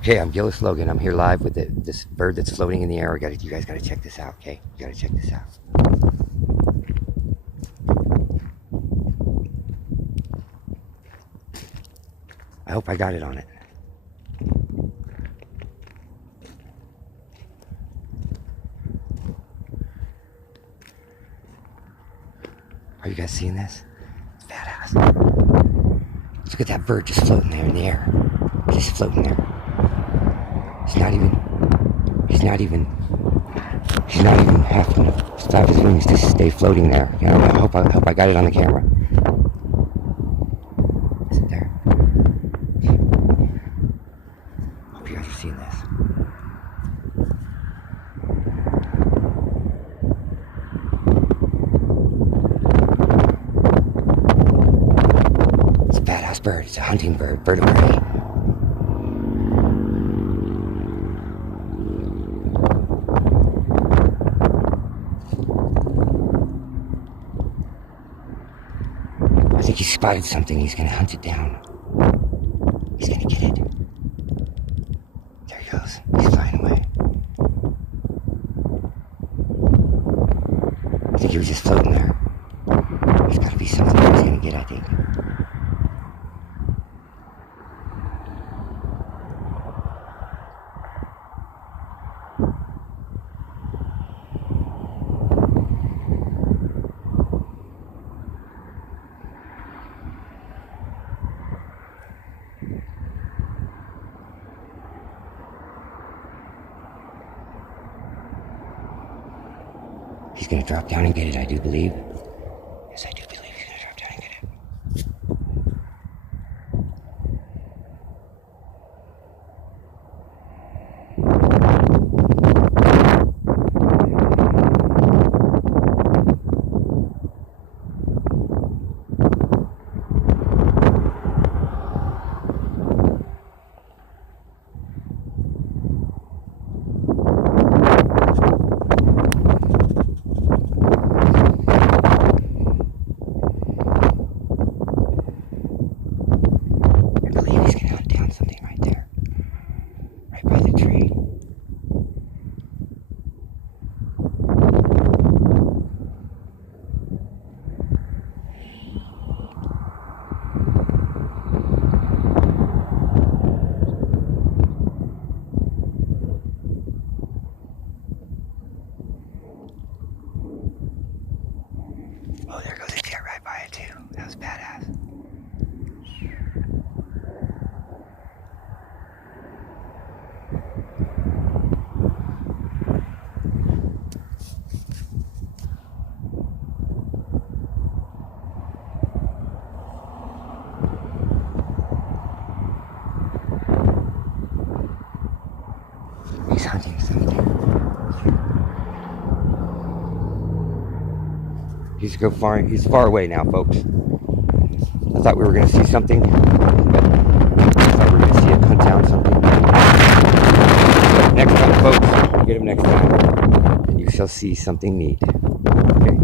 Okay, I'm Gillis Logan. I'm here live with this bird that's floating in the air. You guys gotta check this out, okay? You gotta check this out. I hope I got it on it. Are you guys seeing this? It's badass. Look at that bird just floating there in the air. Just floating there. He's not even having to stop his wings to stay floating there. You know, I hope I got it on the camera. Is it there? Hope you guys are seeing this. It's a badass bird. It's a hunting bird, bird of prey. I think he spotted something. He's gonna hunt it down. He's gonna get it. There he goes. He's flying away. I think he was just floating there. There's gotta be something that he's gonna get, I think. He's gonna drop down and get it, I do believe. Yes, I do believe he's gonna drop down and get it. Oh, there goes a deer right by it too. That was badass. He's hunting something. He's far away now, folks. I thought we were going to see something, but I thought we were going to see it hunt down something. But next time, folks, we'll get him next time, and you shall see something neat. Okay?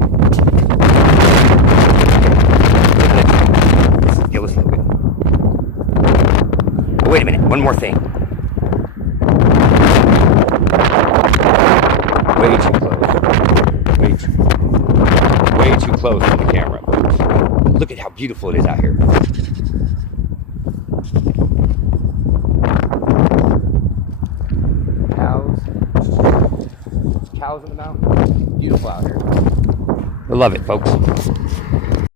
This is Gillis Logan. Oh, wait a minute, one more thing. Way too close. Way too close to the camera, folks. Look at how beautiful it is out here. Cows in the mountain. Beautiful out here. I love it, folks.